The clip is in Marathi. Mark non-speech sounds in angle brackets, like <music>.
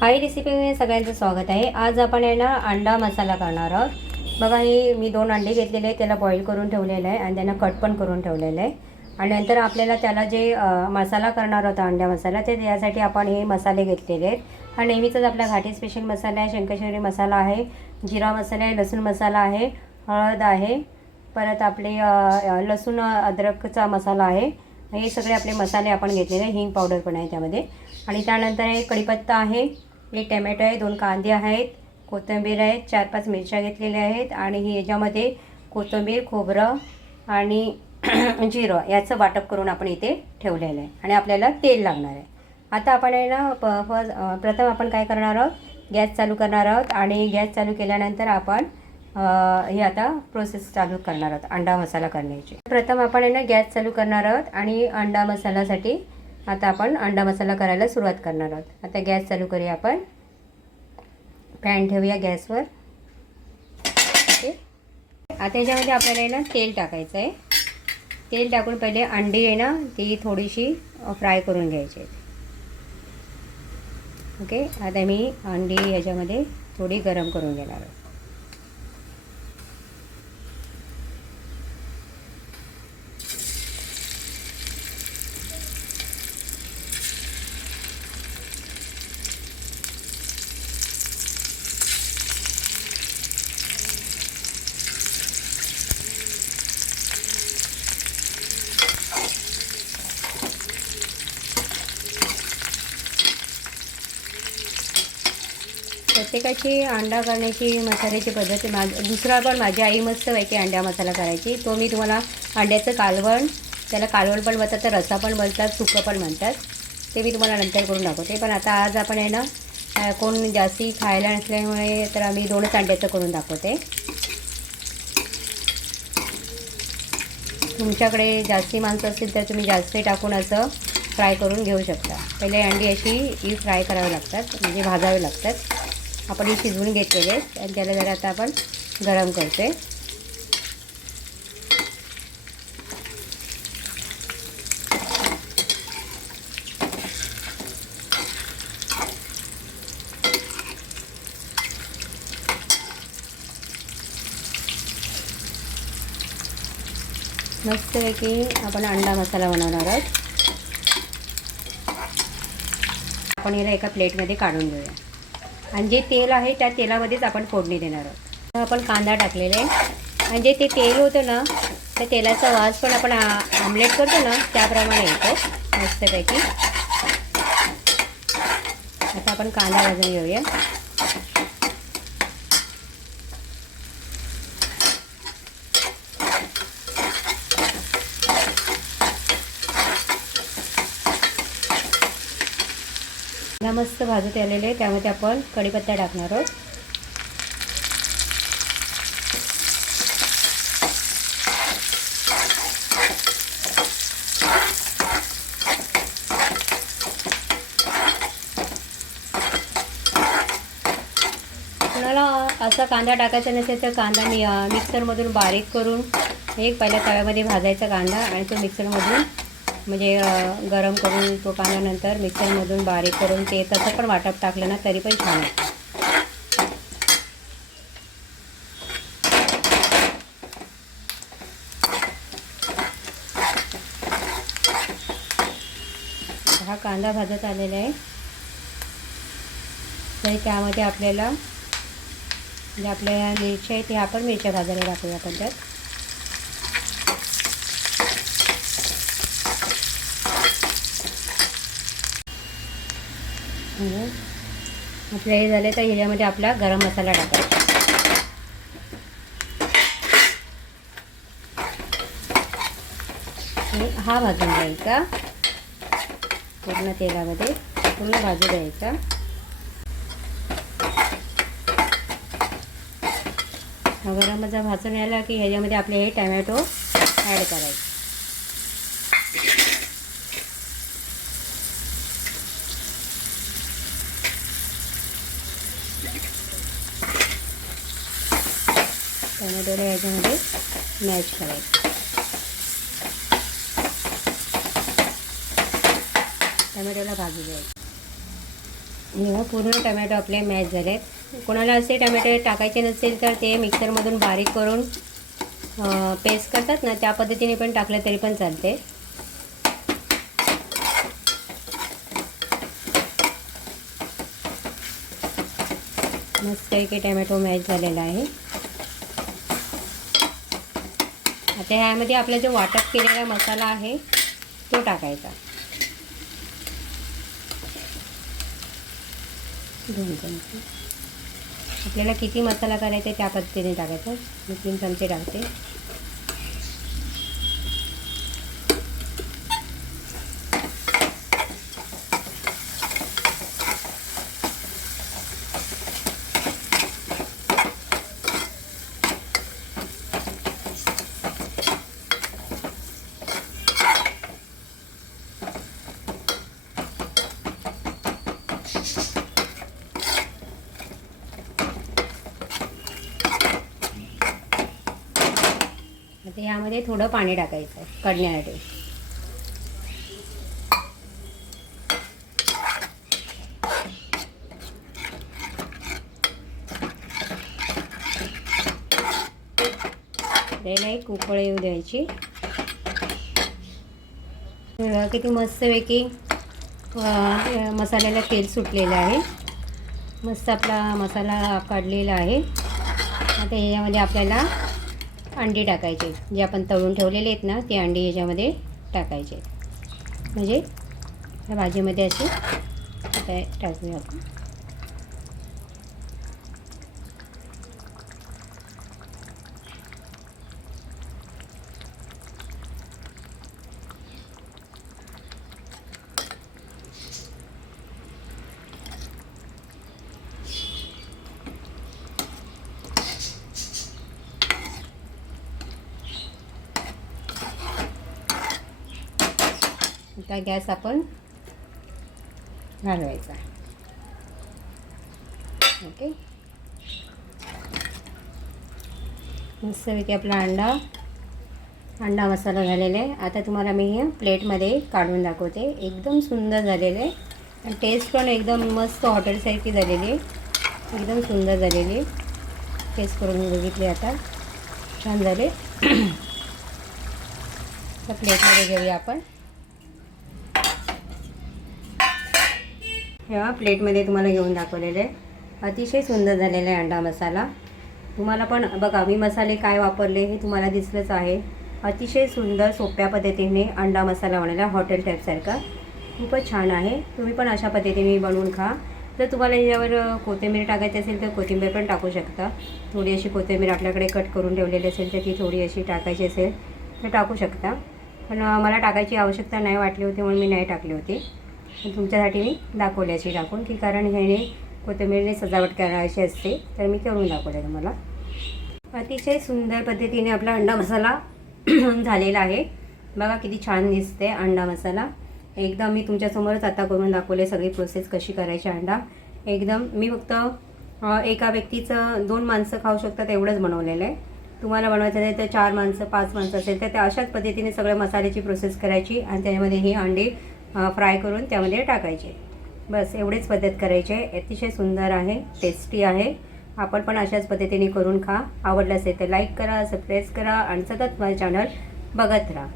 हाय रेसिपीमध्ये सगळ्यांचं स्वागत आहे. आज आपण आहे ना अंडा मसाला करणार आहोत. बघा हे मी दोन अंडे घेतलेले आहेत त्याला बॉईल करून ठेवलेलं आहे आणि त्यांना कट पण करून ठेवलेलं आहे. आणि नंतर आपल्याला त्याला जे मसाला करणार होता अंडा मसाला ते त्यासाठी आपण हे मसाले घेतलेले आहेत. हा नेहमीचाच आपला घाटी स्पेशल मसाला आहे. शंकरशेरी मसाला आहे जिरा मसाला आहे लसूण मसाला आहे हळद आहे. परत आपले लसूण अद्रकचा मसाला आहे. हे सगळे आपले मसाले आपण घेतलेले आहे हिंग पावडर पण आहे त्यामध्ये. आणि त्यानंतर हे कढीपत्ता आहे. एक टमॅटो आहे दोन कांदे आहेत कोथिंबीर आहेत चार पाच मिरच्या घेतलेल्या आहेत आणि ही याच्यामध्ये कोथिंबीर खोबरं आणि <clears throat> जिरं याचं वाटप करून आपण इथे ठेवलेलं आहे आणि आपल्याला तेल लागणार आहे. आता आपण आहे ना प प्रथम आपण काय करणार आहोत? गॅस चालू करणार आहोत आणि गॅस चालू केल्यानंतर आपण हे आता प्रोसेस चालू करणार आहोत अंडा मसाला करण्याची. प्रथम आपण आहे ना गॅस चालू करणार आहोत आणि अंडा मसाल्यासाठी आता आपण अंडा मसाला करायला सुरुवात करणार आहोत. आता गॅस चालू करूया आपण. पॅन ठेवूया गॅसवर. ओके. आता याच्यामध्ये आपल्याला आहे ना तेल टाकायचं आहे तेल टाकून पहिले अंडी आहे ना ती थोडीशी फ्राय करून घ्यायची आहेत. ओके. आता मी अंडी याच्यामध्ये थोडी गरम करून घेणार आहोत. प्रत्येकाची अंडा करण्याची मसाल्याची पद्धत माझ दुसरा पण माझी आई मस्त व्हायची अंड्या मसाला करायची. तो मी तुम्हाला अंड्याचं कालवण त्याला कालवण पण म्हणतात तर रसा पण म्हणतात सुकं पण म्हणतात. ते मी तुम्हाला नंतर करून दाखवते. पण आता आज आपण आहे ना कोण जास्ती खायला नसल्यामुळे तर आम्ही दोनच अंड्याचं करून दाखवते. तुमच्याकडे जास्ती माणसं असतील तर तुम्ही जास्त टाकून असं फ्राय करून घेऊ शकता. पहिले अंडी अशी ही फ्राय करावी लागतात म्हणजे भाजावे लागतात. आपण हे शिजवून घेतलेले आणि त्याला जरा आता आपण गरम करते. मस्तपैकी आपण अंडा मसाला बनवणार आहोत. आपण याला एका प्लेटमध्ये काढून घेऊया. आणि जे तेल आहे त्या तेलामध्येच आपण फोडणी देणार आहोत. आपण कांदा टाकलेला आहे. आणि जे ते तेल होतं ना त्या तेलाचा वास पण आपण आमलेट करतो ना त्याप्रमाणे येतो मस्तपैकी. आता आपण कांदा भाजून घेऊया. कांदा मस्त भाजत आलेले आहे त्यामध्ये आपण कढीपत्ता टाकणार आहोत. कोणाला असा कांदा टाकायचा नसेल तर कांदा मी मिक्सरमधून बारीक करून एक पहिल्या तव्यामध्ये भाजायचा कांदा आणि तो मिक्सरमधून म्हणजे गरम करून तो कांदा मिक्सरमधून बारीक करून ते तसं पण वाटप टाकलं ना तरी पण छान आहे. हा कांदा भाजत आलेला आहे. तर त्यामध्ये आपल्याला म्हणजे आपल्या मिरच्या आहेत ह्या पण मिरच्या भाजायला टाकूया आपण त्यात हं. आपलं हे झालं तर ह्याच्यामध्ये आपला गरम मसाला टाकायचा. हा भाजून घ्यायचा. पूर्ण तेलामध्ये पूर्ण भाजू द्यायचा गरम मसाला भाजून यायला की ह्याच्यामध्ये आपले हे टमॅटो ॲड करायचे. टमॅटोला याच्यामध्ये मॅच करायचं. टमॅटोला भाजू द्यायचं हे पूर्ण टमॅटो आपले मॅच झाले. कोणाला असे टमॅटो टाकायचे नसेल तर ते मिक्सरमधून बारीक करून पेस्ट करतात ना त्या पद्धतीने पण टाकलं तरी पण चालते. मस्त काही टॅमॅटो मॅच झालेला आहे. आता ह्यामध्ये आपला जो वाटप केलेला मसाला आहे तो टाकायचा. दोन चमचे. आपल्याला किती मसाला करायचा आहे त्या पद्धतीने टाकायचा. मी तीन चमचे टाकते आता यामध्ये थोडं पाणी टाकायचं आहे कडण्यासाठी त्याला एक उकळ येऊ द्यायची. किती मस्तपैकी मसाल्याला तेल सुटलेलं आहे. मस्त आपला मसाला काढलेला आहे. आता याच्यामध्ये आपल्याला अंडी टाकायचे. जे आपण तळून ठेवलेले आहेत ना ते अंडी याच्यामध्ये टाकायचे. म्हणजे या भाजीमध्ये असे टाकूया आपण. आता गॅस आपण घालवायचा. ओके? मस्तपैकी आपला अंडा अंडा मसाला झालेला आहे. आता तुम्हाला मी हे प्लेटमध्ये काढून दाखवते. एकदम सुंदर झालेलं आहे. आणि टेस्ट पण एकदम मस्त हॉटेलसारखी झालेली आहे. एकदम सुंदर झालेली आहे. टेस्ट करून बघितली आता. छान झाले. <clears throat> तर प्लेटमध्ये घेऊया आपण. ह्या प्लेटमध्ये तुम्हाला घेऊन दाखवलेले. आहे अतिशय सुंदर झालेला आहे अंडा मसाला. तुम्हाला पण बघा मी मसाले काय वापरले हे तुम्हाला दिसलंच आहे. अतिशय सुंदर सोप्या पद्धतीने अंडा मसाला बनवला हॉटेल टाईपसारखा खूपच छान आहे. तुम्ही पण अशा पद्धतीने बनवून खा. जर तुम्हाला यावर कोथिंबीर टाकायची असेल तर कोथिंबीर पण टाकू शकता. थोडी अशी कोथिंबीर आपल्याकडे कट करून ठेवलेली असेल तर ती थोडी अशी टाकायची असेल तर टाकू शकता. पण मला टाकायची आवश्यकता नाही वाटली होती म्हणून मी नाही टाकली होती. तुमच्यासाठी मी दाखवल्याची टाकून की कारण ह्याने कोथिंबीरने सजावट करायची असते तर मी करून दाखवले तुम्हाला. अतिशय सुंदर पद्धतीने आपला अंडा मसाला <clears throat> झालेला आहे. बघा किती छान दिसते अंडा मसाला. एकदम मी तुमच्यासमोरच आता करून दाखवले सगळी प्रोसेस कशी करायची अंडा. एकदम मी फक्त एका व्यक्तीचं दोन माणसं खाऊ शकतात एवढंच बनवलेलं आहे. तुम्हाला बनवायचं असेल तर चार माणसं पाच माणसं असेल तर त्या अशाच पद्धतीने सगळ्या मसाल्याची प्रोसेस करायची आणि त्याच्यामध्ये ही अंडे फ्राय करून त्यामध्ये टाकायचे. बस एवढीच पद्धत करायची. आहे अतिशय सुंदर आहे टेस्टी आहे. आपण पण अशाच पद्धतीने करून खा. आवडलं असेल तर लाईक करा सबस्क्राईब करा आणि सतत माझं चॅनल बघत राहा.